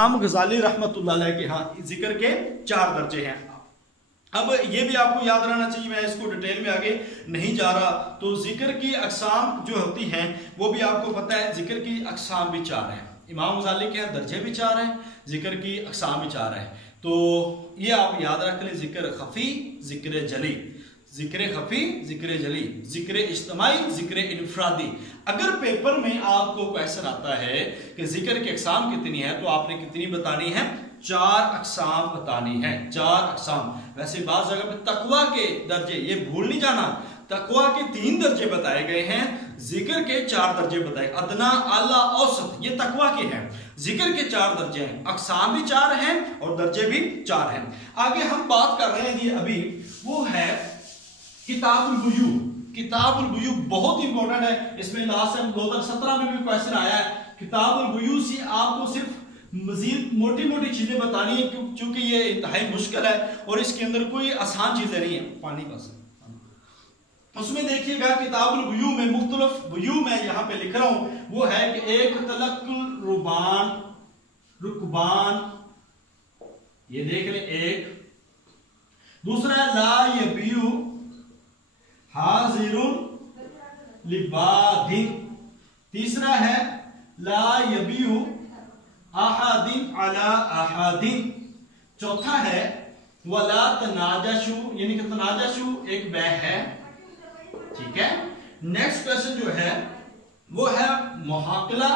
इमाम गजाली रहमतुल्लाह अलैह के यहाँ जिक्र के 4 दर्जे हैं। अब ये भी आपको याद रहना चाहिए, मैं इसको डिटेल में आगे नहीं जा रहा। तो जिक्र की अक़साम जो होती हैं वो भी आपको पता है, जिक्र की अक़साम भी 4 हैं। इमाम गजाली के यहाँ दर्जे भी 4 हैं, जिक्र की अक़साम भी 4 हैं। तो ये आप याद रख लें, जिक्र खफी, जिक्र जली, जिक्र खफी, जिक्र जली, जिक्र इज्तिमाई, जिक्र इनफरादी। अगर पेपर में आपको क्वेश्चन आता है कि जिक्र की अक़साम कितनी है, तो आपने कितनी बतानी है? 4 अक़साम बतानी है, 4 अक़साम। वैसे बात जगह पे तकवा के दर्जे, ये भूल नहीं जाना, तकवा के 3 दर्जे बताए गए हैं, जिक्र के 4 दर्जे बताए, अदना, आला, औसत, ये तकवा के हैं। जिक्र के 4 दर्जे हैं, अक़साम भी 4 हैं और दर्जे भी 4 हैं। आगे हम बात कर रहे हैं ये अभी, वो है किताबुल बुयू। किताबुल बुयू बहुत इंपॉर्टेंट है, इसमें लास्ट टाइम 2017 में भी क्वेश्चन आया है। किताबुल बुयू से आपको सिर्फ मजीद मोटी मोटी चीजें बतानी है, क्योंकि ये इंतहाई मुश्किल है और इसके अंदर कोई आसान चीजें नहीं है। पानी बस उसमें देखिएगा किताबुल बुयू में मुख्तलिफ बुयू में यहाँ पे लिख रहा हूं, वो है कि एक तलक्कुल रुबान, रुकबान, ये देख ले एक। दूसरा है ला यबीउ हाजिरुन लिबादिन। तीसरा है ला यबीउ अहादिन अला अहादिन। चौथा है वला तनाजशु, यानी कि तनाजशु एक बै है, ठीक है। नेक्स्ट क्वेश्चन जो है वो है मुहाकला,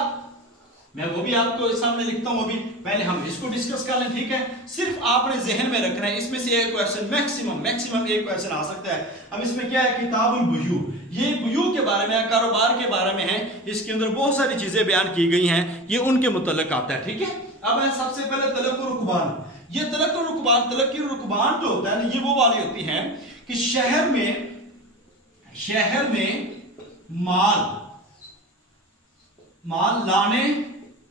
मैं वो भी आपको सामने लिखता हूं, अभी पहले हम इसको डिस्कस कर लें, ठीक है। सिर्फ आपने जहन में रखना है, इसमें से एक क्वेश्चन मैक्सिमम एक क्वेश्चन आ सकता है। अब इसमें क्या है? किताबुल बुयू, ये बुयू के बारे में, कारोबार के बारे में है, इसके अंदर बहुत सारी चीजें बयान की गई हैं, ये उनके मुतल्लिक आता है, ठीक है। अब है सबसे पहले तलक्कुल रुकबान। ये तलक्कुल रुकबान जो होता है ना, ये वो वाली होती है कि शहर में माल लाने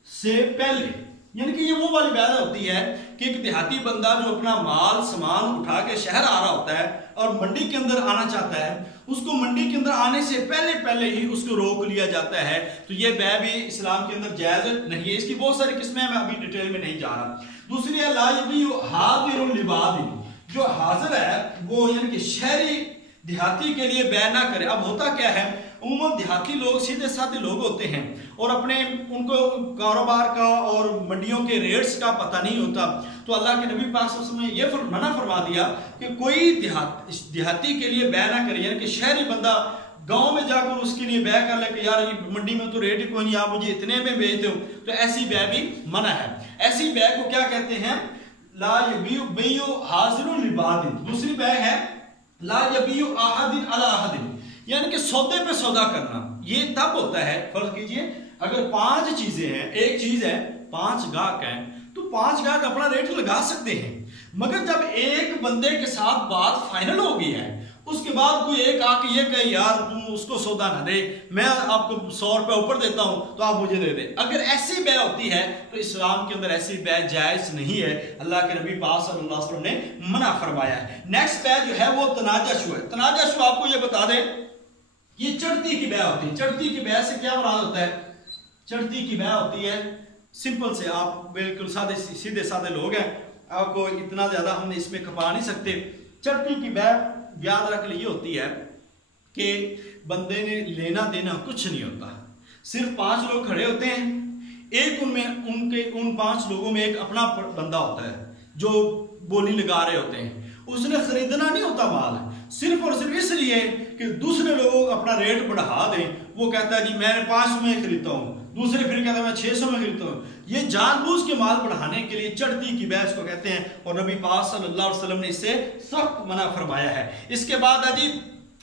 से पहले, यानी कि ये वो वाली बात होती है कि एक देहाती बंदा जो अपना माल सामान उठा के शहर आ रहा होता है और मंडी के अंदर आना चाहता है, उसको मंडी के अंदर आने से पहले ही उसको रोक लिया जाता है। तो ये बै भी इस्लाम के अंदर जायज नहीं है। इसकी बहुत सारी किस्में, मैं अभी डिटेल में नहीं जा रहा। दूसरी है ला यबीउ हादिरुन लिबादिन, जो हाजिर है वो यानी कि शहरी देहाती के लिए बै ना करे। अब होता क्या है, उम्मत देहाती लोग सीधे साधे लोग होते हैं और उनको कारोबार का और मंडियों के रेट्स का पता नहीं होता। तो अल्लाह के नबी पाक सल्लल्लाहु अलैहि वसल्लम ने ये मना फरमा दिया कि कोई देहाती के लिए बै ना करे, यानी कि शहरी बंदा गांव में जाकर उसके लिए बै कर ले कि यार ये मंडी में तो रेट ही कोई नहीं, आप मुझे इतने में बेच दो, तो ऐसी बै भी मना है। ऐसी बै को क्या कहते हैं? ला यबीउ बैयु हाजिरुन लिबादिन। दूसरी बै है ला यबीउ अहादिन अला अहादिन, यानी कि सौदे पे सौदा करना। ये तब होता है, फर्ज कीजिए अगर 5 चीजें हैं, एक चीज है, 5 गाहक हैं, तो 5 गाहक अपना रेट लगा सकते हैं। मगर जब एक बंदे के साथ बात फाइनल हो गई है, उसके बाद कोई एक आके ये कहे यार तुम उसको सौदा ना दे, मैं आपको 100 रुपए ऊपर देता हूं तो आप मुझे दे दे, अगर ऐसी बै होती है तो इस्लाम के अंदर ऐसी बै जायज नहीं है। अल्लाह के नबी पाक सल्लल्लाहु अलैहि वसल्लम ने मना फरमाया है। नेक्स्ट बै जो है वो तनाजशु है। तनाजशु आपको ये बता दें, ये चढ़ती की बै होती है। चढ़ती की बै से क्या मुराद होता है? चढ़ती की बै होती है, सिंपल से, आप बिल्कुल सीधे साधे लोग हैं, आपको इतना ज्यादा हम इसमें खपा नहीं सकते। चढ़ती की बै याद रख ली होती है कि बंदे ने लेना देना कुछ नहीं होता, सिर्फ 5 लोग खड़े होते हैं, एक उन 5 लोगों में एक अपना बंदा होता है जो बोली लगा रहे होते हैं, उसने खरीदना नहीं होता माल, सिर्फ और सिर्फ इसलिए कि दूसरे लोग अपना रेट बढ़ा दें। वो कहता है जी मैं 500 में खरीदता हूँ, दूसरे फिर कहता है मैं 600 में खरीदता हूँ। ये जानबूझ के माल बढ़ाने के लिए चढ़ती की बहस को कहते हैं और नबी पाक सल्लल्लाहु अलैहि वसल्लम ने इससे सख्त मना फरमाया है। इसके बाद है जी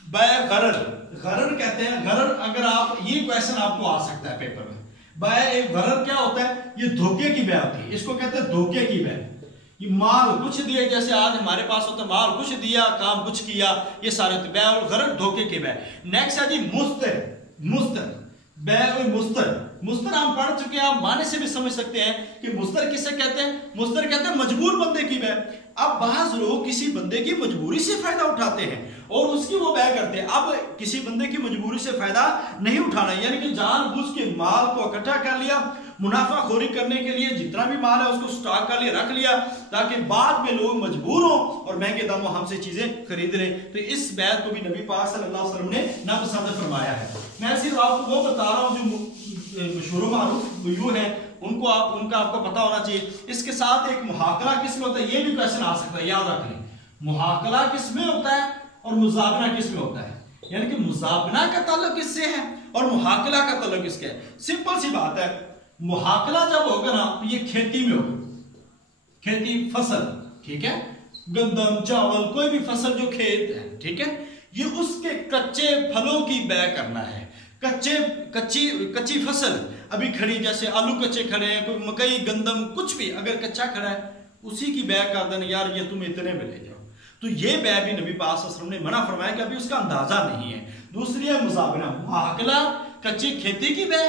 बै गरर। गरर कहते हैं, गरर अगर आप, ये क्वेश्चन आपको आ सकता है पेपर में, बै गरर क्या होता है? ये धोखे की बै होती है, इसको कहते हैं धोखे की बै। ये माल कुछ दिए, जैसे आज हमारे पास होता है माल कुछ दिया काम कुछ किया, ये सारे होते बै और गरर धोखे की बै। नेक्स्ट है जी मुस्तर। बै और मुस्तर हम पढ़ चुके हैं, आप माने से भी समझ सकते हैं कि मुस्तर किसे कहते हैं? मुस्तर कहते हैं मजबूर बंदे की बै। अब बाज लोग किसी बंदे की मजबूरी से फायदा उठाते हैं और उसकी वो बै करते हैं। अब किसी बंदे की मजबूरी से फायदा नहीं उठाना, यानी कि जानबूझ के माल को इकट्ठा कर लिया, मुनाफा खोरी करने के लिए जितना भी माल है उसको स्टॉक कर लिया, रख लिया, ताकि बाद में लोग मजबूर हो और महंगे दामों हमसे चीजें खरीद ले। तो इस बैत को भी नबी पाक सल्लल्लाहु अलैहि वसल्लम ने नापसंद फरमाया है। मैं सिर्फ आपको वो बता रहा हूँ जो मशहूर मारूफ बुयू है, उनका आपको पता होना चाहिए। इसके साथ एक मुहाकला किस में होता है, ये भी क्वेश्चन आ सकता है, याद रख लें। मुहाकला किस में होता है और मुजाबना किस में होता है, यानी कि मुजाबना का ताल्लुक किससे है और मुहाकला का ताल्लुक किसके है। सिंपल सी बात है, मुहाकला जब होगा ना तो ये खेती में होगा, खेती फसल, ठीक है, गंदम चावल कोई भी फसल जो खेत है, ठीक है, ये उसके कच्चे फलों की बै करना है। कच्ची फसल अभी खड़ी, जैसे आलू कच्चे खड़े हैं, कोई मकई गंदम कुछ भी अगर कच्चा खड़ा है उसी की बै कर देना, यार ये तुम इतने में ले जाओ। तो ये बै भी नबी पाक सल्लल्लाहु अलैहि वसल्लम ने मना फरमाया कि अभी उसका अंदाजा नहीं है। दूसरी है मुजाबना, मुहाकला कच्ची खेती की बै,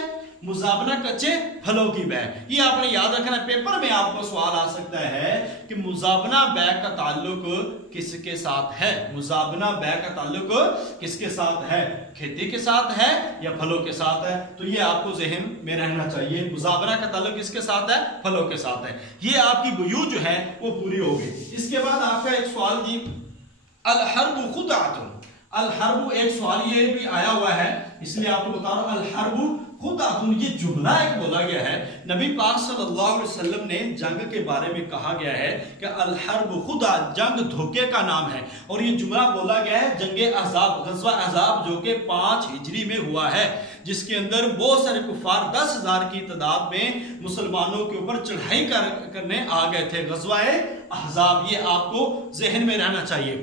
मुजाबना कच्चे फलों की बै। ये आपने याद रखना, पेपर में आपको सवाल आ सकता है कि मुजाबना बै का ताल्लुक किसके साथ है। मुजाबना बै का ताल्लुक किसके साथ है, खेती के साथ है या फलों के साथ है। तो ये आपको ज़हन में रहना चाहिए, मुजाबना का ताल्लुक किसके साथ है, फलों के साथ है। ये आपकी बुयू जो है वो पूरी हो गई। इसके बाद आपका एक सवाल जी, अल हर्बु खुदातुन, अल हर्बु एक सवाल ये भी आया हुआ है, इसलिए आपको बता रहा हूं। अल हर्बु खुदातुन, ये जुमला एक बोला गया है, नबी पाक सल्लल्लाहु अलैहि वसल्लम ने जंग के बारे में कहा गया है कि अल हर्ब खुदा, जंग धोखे का नाम है। और ये जुमला बोला गया है जंगे अहज़ाब, ग़ज़वा अहज़ाब जो कि 5 हिजरी में हुआ है, जिसके अंदर बहुत सारे कुफार 10,000 की तादाद में मुसलमानों के ऊपर चढ़ाई करने आ गए थे, ग़ज़वा अहज़ाब। ये आपको ज़हन में रहना चाहिए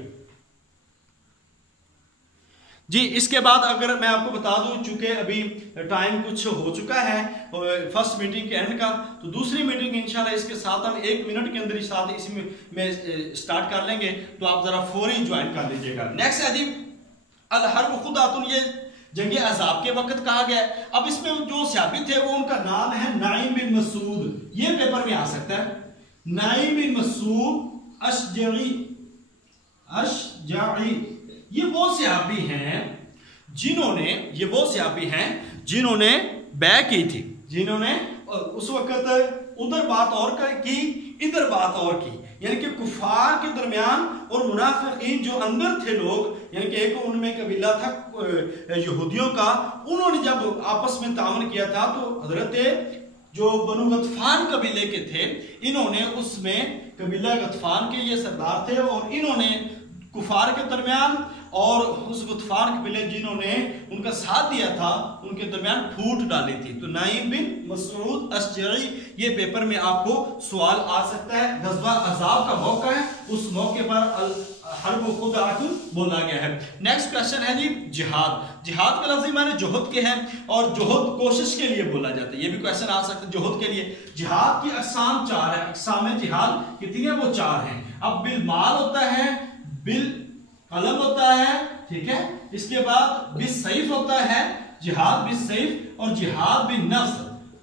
जी। इसके बाद अगर मैं आपको बता दूं, चूंकि अभी टाइम कुछ हो चुका है फर्स्ट मीटिंग के एंड का, तो दूसरी मीटिंग इंशाल्लाह इसके साथ हम 1 मिनट के अंदर ही साथ इसी में स्टार्ट कर लेंगे, तो आप जरा फौरी ज्वाइन कर लीजिएगा। नेक्स्ट है जी अल हर्ब खुदातुन, ये जंगे अहज़ाब के वक्त कहा गया है। अब इसमें जो सहाबी थे वो उनका नाम है नाइम बिन मसूद, ये पेपर में आ सकता है। नाइम बिन मसूद अशजई, ये वो सहाबी हैं जिन्होंने बै की थी, जिन्होंने उस वक्त उधर बात और की, इधर बात और की, यानी कि कुफार के दरमियान और मुनाफिकीन जो अंदर थे लोग, यानी कि एक उनमें कबीला था यहूदियों का, उन्होंने जब आपस में तावन किया था तो हजरत जो बनु गतफान कबीले के थे, इन्होंने उसमें कबीला गतफान के ये सरदार थे और इन्होंने कुफार के दरमियान और उस गतफान कबीले जिन्होंने उनका साथ दिया था उनके दरमियान फूट डाली थी। तो नाइम बिन मसूद अशजई, ये पेपर में आपको सवाल आ सकता है। ग़ज़वा अहज़ाब का मौका है, उस मौके पर अल हर्ब खुदातुन बोला गया है। नेक्स्ट क्वेश्चन है जी जिहाद। जिहाद का लफ्ज़ माने जोहद के हैं और जोहद कोशिश के लिए बोला जाता है, ये भी क्वेश्चन आ सकता है जोहद के लिए। जिहाद की अक़साम 4 है, अक़साम जिहाद कितनी है, वो 4 हैं। अब बिल माल होता है, बिल कलम होता है, ठीक है, इसके बाद बिल सैफ होता है, जिहाद बिल सैफ, और जिहाद बिल नफ्स,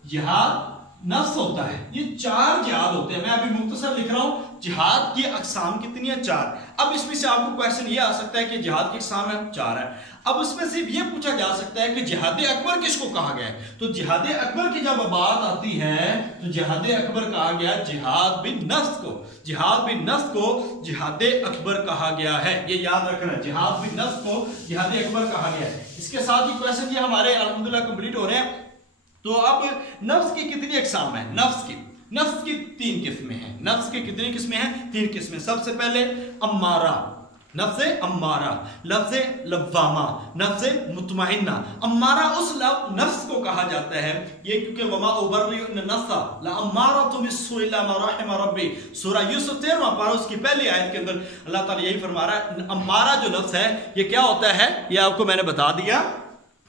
जिहाद नफ्स होता है। ये 4 जिहाद होते हैं। मैं अभी मुख्तसर लिख रहा हूं, जिहाद की अक़साम कितनी है, 4। अब इसमें से आपको क्वेश्चन ये आ सकता है कि जिहाद की अक़साम है 4 है। अब उसमें से ये पूछा जा सकता है कि जिहाद अकबर किसको कहा गया है। तो जिहाद अकबर की जब बात आती है तो जिहाद अकबर कहा गया जिहाद बिन नफ्स को, जिहाद बिन नफ्स को जिहाद अकबर कहा गया है, ये याद रखना, जिहाद बिन नफ्स को जिहाद अकबर कहा गया है। इसके साथ ही क्वेश्चन ये हमारे अल्हम्दुलिल्लाह कंप्लीट हो रहे हैं। तो अब नफ्स की कितनी अक़साम है, नफ्स की 3 किस्में हैं। नफ्स की कितनी किस्में हैं, 3 किस्में। सबसे पहले अम्मारा, नफ्से अम्मारा, लफ्ज़े लव्वामा, नफ्से मुतमइन्ना। अम्मारा उस नफ्स को कहा जाता है, ये क्योंकि वमा उबर्रिउ नफ्सा लअम्मारतु बिस्सुइ इल्ला मा रहिम रब्बी, सूरह यूसुफ 13वां पारा उसकी पहली आयत के अंदर अल्लाह ताला यही फरमा रहा है। अम्मारा जो लफ्ज़ है ये क्या होता है, ये आपको मैंने बता दिया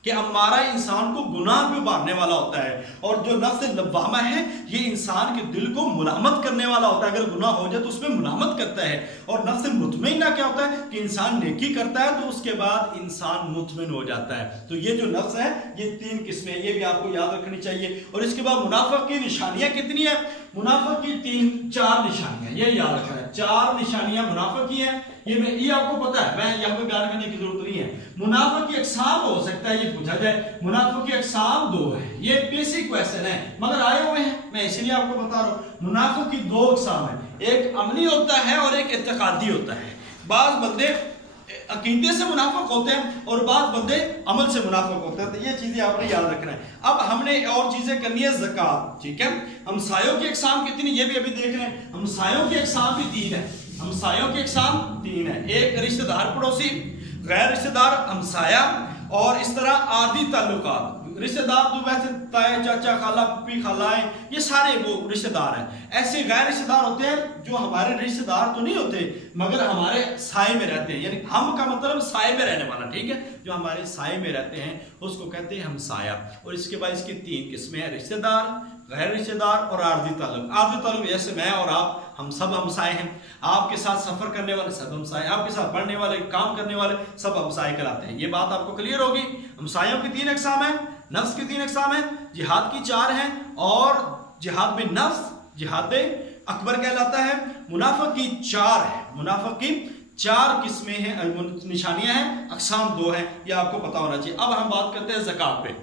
कि अम्मारा इंसान को गुनाह पे उभारने वाला होता है, और जो नफ्स लव्वामा है ये इंसान के दिल को मुलामत करने वाला होता है। अगर गुनाह हो जाए तो उसमें मुलामत करता है। और नफ्स मुतमइन्ना क्या होता है कि इंसान नेकी करता है तो उसके बाद इंसान मुतमिन हो जाता है। तो ये जो नफ्स है ये 3 किस्में, ये भी आपको याद रखनी चाहिए। और इसके बाद मुनाफिक की निशानियां कितनी है, मुनाफिक की 4 निशानियां, ये याद रखना है। 4 निशानियां मुनाफिक की हैं। ये आपको पता है, मैं यहाँ पे बयान करने की जरूरत नहीं है। मुनाफिक की अक़साम हो सकता है ये पूछा जाए, मुनाफिक की अक़साम दो है, ये बेसिक क्वेश्चन है मगर आए हुए हैं, मैं इसीलिए आपको बता रहा हूँ। मुनाफिक की दो अक़साम है, एक अमली होता है और एक इत्तिक़ादी होता है। बाज़ बंदे अकीदे से मुनाफिक होते हैं और बाज़ बंदे अमल से मुनाफिक होते हैं, तो ये चीजें आपने याद रखना है। अब हमने और चीजें करनी है, ज़कात, ठीक है। हमसायों की अक़साम कितनी, ये भी अभी देख रहे हैं। हमसायों की अक़साम भी 3 है, हमसायों की अक़साम 3 है। एक रिश्तेदार पड़ोसी, गैर रिश्तेदार हमसाया, और इस तरह आदि ताल्लुकात। रिश्तेदार तो वैसे ताए चाचा खाला पुप्पी खालाएं ये सारे वो रिश्तेदार हैं। ऐसे गैर रिश्तेदार होते हैं जो हमारे रिश्तेदार तो नहीं होते मगर हमारे साए में रहते हैं, यानी हम का मतलब साए में रहने वाला, ठीक है। जो हमारे साए में रहते हैं उसको कहते हैं हमसाया। और इसके बाद इसकी 3 किस्में हैं, रिश्तेदार, गैर रिश्तेदार और आर्दी ताल्लुक। आर्दी ताल्लुक जैसे मैं और आप, हम सब हमसाए हैं। आपके साथ सफर करने वाले सब हमसाए, आपके साथ पढ़ने वाले, काम करने वाले सब हमसाए कहलाते हैं। ये बात आपको क्लियर होगी। हमसायों की 3 अक़साम है, नफ्स की 3 अक़साम है, जिहाद की 4 हैं, और जिहाद में नफ्स, जिहाद अकबर कहलाता है। मुनाफिक की 4 है, मुनाफिक की 4 किस्में हैं, निशानियां हैं, अक़साम 2 हैं, ये आपको पता होना चाहिए। अब हम बात करते हैं ज़कात पे।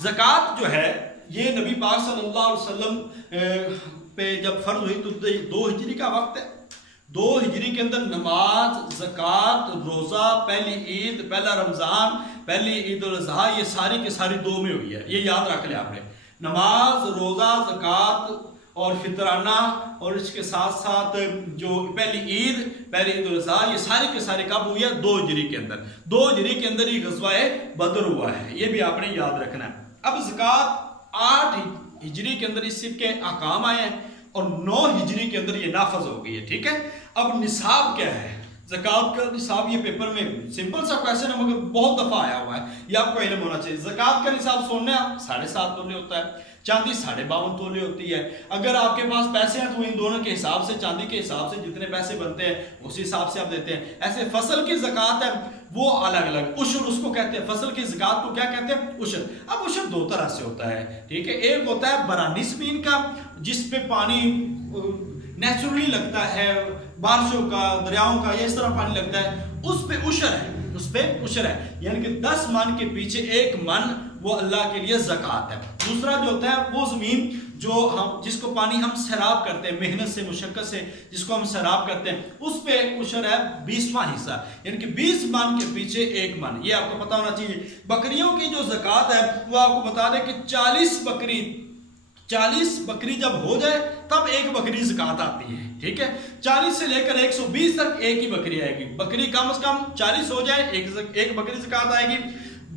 ज़कात जो है ये नबी पाक सल्लल्लाहु अलैहि वसल्लम पे जब फर्ज हुई तो 2 हिजरी का वक्त है। 2 हिजरी के अंदर नमाज, ज़कात, रोज़ा, पहली ईद, पहला रमज़ान, पहली ईद उल अज़हा, ये सारी की सारी 2 में हुई है, ये याद रख लिया आपने। नमाज, रोज़ा, ज़कात और फितराना, और इसके साथ साथ जो पहली ईद, पहली ईद उल अज़हा, ये सारे के सारे कब हुई है? 2 हिजरी के अंदर। 2 हिजरी के अंदर ही ग़ज़वा-ए बदर हुआ है, ये भी आपने याद रखना है। अब ज़कात 8 हिजरी के अंदर इसके अहकाम आए हैं और 9 हिजरी के अंदर ये नाफज हो गई है, ठीक है। अब निसाब क्या है ज़कात का? निसाब, ये पेपर में सिंपल सा क्वेश्चन है मगर बहुत दफा आया हुआ है, ये आपको इल्म होना चाहिए। ज़कात का निसाब सोना 7.5 तोले होता है, चांदी 52.5 तोले होती है। अगर आपके पास पैसे हैं तो इन दोनों के हिसाब से, चांदी के हिसाब से जितने पैसे बनते हैं उसी हिसाब से आप देते हैं। ऐसे फसल की ज़कात है वो अलग अलग, उशर उसको कहते हैं। फसल की ज़कात को क्या कहते हैं? उशर। अब उशर 2 तरह से होता है, ठीक है। एक होता है बरानी ज़मीन का, जिस पे पानी नेचुरली लगता है, बारिशों का, दरियाओं का, ये इस तरह पानी लगता है, उस पे उशर है, उस पे उशर है, यानी कि 10 मन के पीछे 1 मन वो अल्लाह के लिए ज़कात है। दूसरा जो होता है वो ज़मीन जो हम, जिसको पानी हम सैराब करते हैं, मेहनत से, मुशक्कत से जिसको हम सैराब करते हैं, उस पे उशर है 20वां हिस्सा, यानी कि 20 मन के पीछे 1 मन, ये आपको पता होना चाहिए। बकरियों की जो ज़कात है वो आपको बता दें कि 40 बकरी जब हो जाए तब 1 बकरी ज़कात आती है, ठीक है। 40 से लेकर 120 तक 1 ही बकरी आएगी। बकरी कम से कम 40 हो जाए, एक बकरी ज़कात आएगी।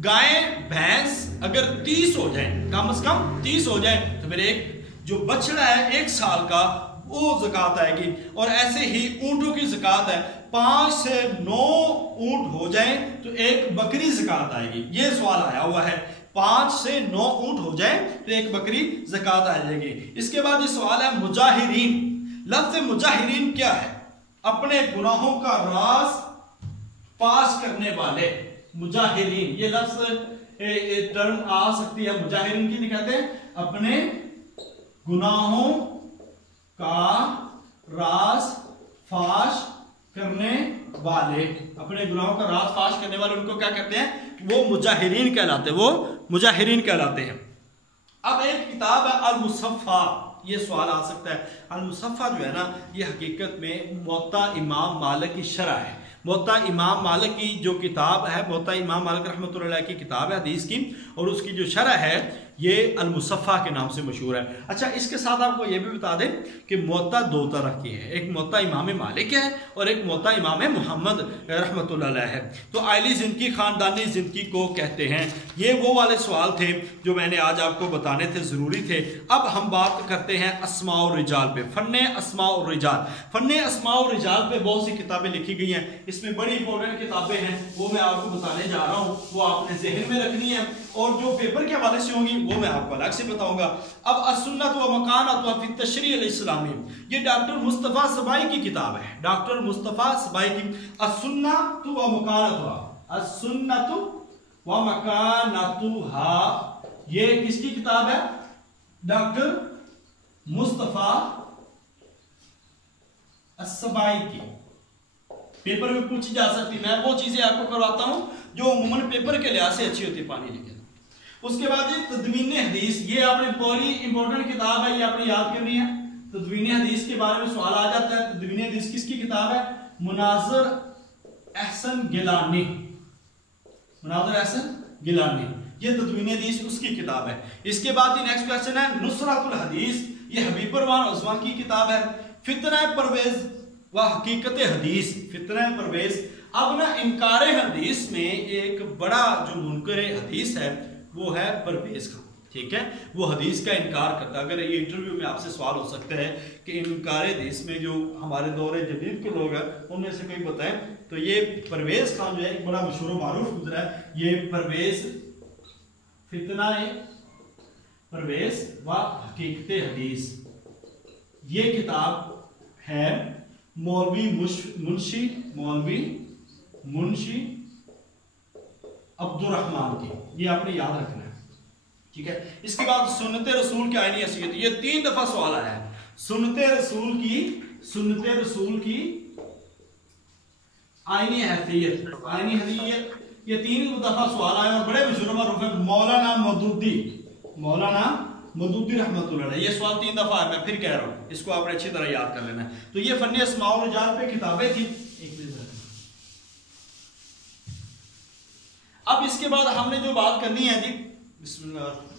गाय भैंस अगर 30 हो जाए, कम से कम 30 हो जाए, तो फिर एक जो बछड़ा है 1 साल का वो ज़कात आएगी। और ऐसे ही ऊंटों की ज़कात है, 5 से 9 ऊंट हो जाए तो 1 बकरी ज़कात आएगी। ये सवाल आया हुआ है, 5 से 9 ऊंट हो जाए तो 1 बकरी ज़कात आ जाएगी। इसके बाद ये सवाल है मुजाहिरीन। लफ्ज़ मुजाहिरीन क्या है? अपने गुनाहों का राज पाश करने वाले, मुजाहिरीन। ये लफ्ज़ टर्म आ सकती है मुजाहिरीन की, कहते हैं अपने गुनाहों का राज फाश करने वाले। अपने गुनाहों का राज फाश करने वाले उनको क्या कहते हैं? वो मुजाहिरीन कहलाते हैं, वो मुजाहिरीन कहलाते हैं। अब एक किताब है अल-मुसफ़ा, ये सवाल आ सकता है। अल-मुसफ़ा जो है ना, ये हकीकत में मुअत्ता इमाम मालिक की शरह है। मुअत्ता इमाम मालिक की जो किताब है, मुअत्ता इमाम मालिक रहमतुल्लाह अलैह की किताब है हदीस की, और उसकी जो शरह है ये अल-मुसफ़ा के नाम से मशहूर है। अच्छा, इसके साथ आपको ये भी बता दें कि मुअत्ता 2 तरह की है, एक मुअत्ता इमाम मालिक है और एक मुअत्ता इमाम मोहम्मद रहमतुल्लाह अलैह है। तो आइली ज़िंदगी, ख़ानदानी ज़िंदगी को कहते हैं। ये वो वाले सवाल थे जो मैंने आज आपको बताने थे, ज़रूरी थे। अब हम बात करते हैं अस्मा और रिजाल पे, फ़न्ने अस्मा और रिजाल। फ़न्ने अस्मा और रिजाल पे बहुत सी किताबें लिखी गई हैं, इसमें बड़ी इंपॉर्टेंट किताबें हैं, वो मैं आपको बताने जा रहा हूँ, वो आपने ज़हन में रखनी है, और जो पेपर के हवाले से होंगी वो मैं आपको अलग से बताऊंगा। अब अस्सुन्नत व मकानत व फी तशरीअ अल-इस्लामी, ये डॉक्टर मुस्तफ़ा सबाई की किताब है, डॉक्टर मुस्तफ़ा सबाई की। अस्सुन्नत व मकानत, अस्सुन्नत व मकानतुहा, ये किसकी किताब है? डॉक्टर मुस्तफ़ा सबाई की। पेपर में पूछी जा सकती, मैं वो चीजें आपको करवाता हूं जो उम्मन पेपर के लिहाज से अच्छी होती है पानी लेके। उसके बाद ये तदवीन हदीस, ये आपने बड़ी इंपॉर्टेंट किताब है, ये आपने याद करनी है। तदवीन हदीस के बारे में सवाल आ जाता है। तदवीन हदीस किसकी किताब है? मुनाज़िर अहसन गिलानी, मुनाज़िर अहसन गिलानी, ये तदवीन हदीस उसकी किताब है। इसके बाद ये नेक्स्ट क्वेश्चन है नुसरतुल हदीस, ये हबीब परवान उस्मान की किताब है। फितना परवेज व हकीकत हदीस, फितना परवेज। अब ना इनकार हदीस में एक बड़ा जो मुनकर हदीस है वो है परवेज का, ठीक है, वो हदीस का इनकार करता है। अगर ये इंटरव्यू में आपसे सवाल हो सकता है कि इनकार हदीस में जो हमारे दौरे जदीद के लोग हैं उनमें से कोई बताएं, तो ये परवेज खान जो है एक बड़ा मशहूर मारूफ गुजरा है। ये परवेज फितना परवेज व हकीकत हदीस, ये किताब है मौलवी मुंशी अब्दुर्रहमान की, ये आपने याद रखना है, ठीक है। इसके बाद सुन्नत रसूल की आईनी हैसियत, ये 3 दफा सवाल आया है। सुन्नत रसूल की आईनी हैसियत, ये 3 दफा सवाल आया और बड़े मशहूर मारूफ है। मौलाना मदूदी रहमतुल्लाह अलैह, ये सवाल 3 दफा है, मैं फिर कह रहा हूं, इसको आपने अच्छी तरह याद कर लेना है। तो ये फन्नी अस्माउल रिजाल पे किताबें थी। अब इसके बाद हमने जो बात करनी है जी, बिस्मिल्लाह,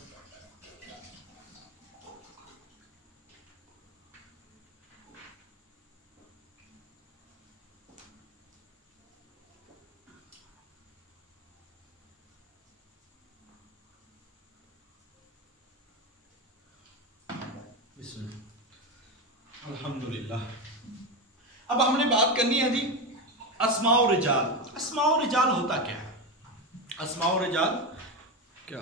अल्हम्दुलिल्लाह। अब हमने बात करनी है जी अस्माउ रिजाल। अस्माउ रिजाल होता क्या है? अस्माउ रिजाल क्या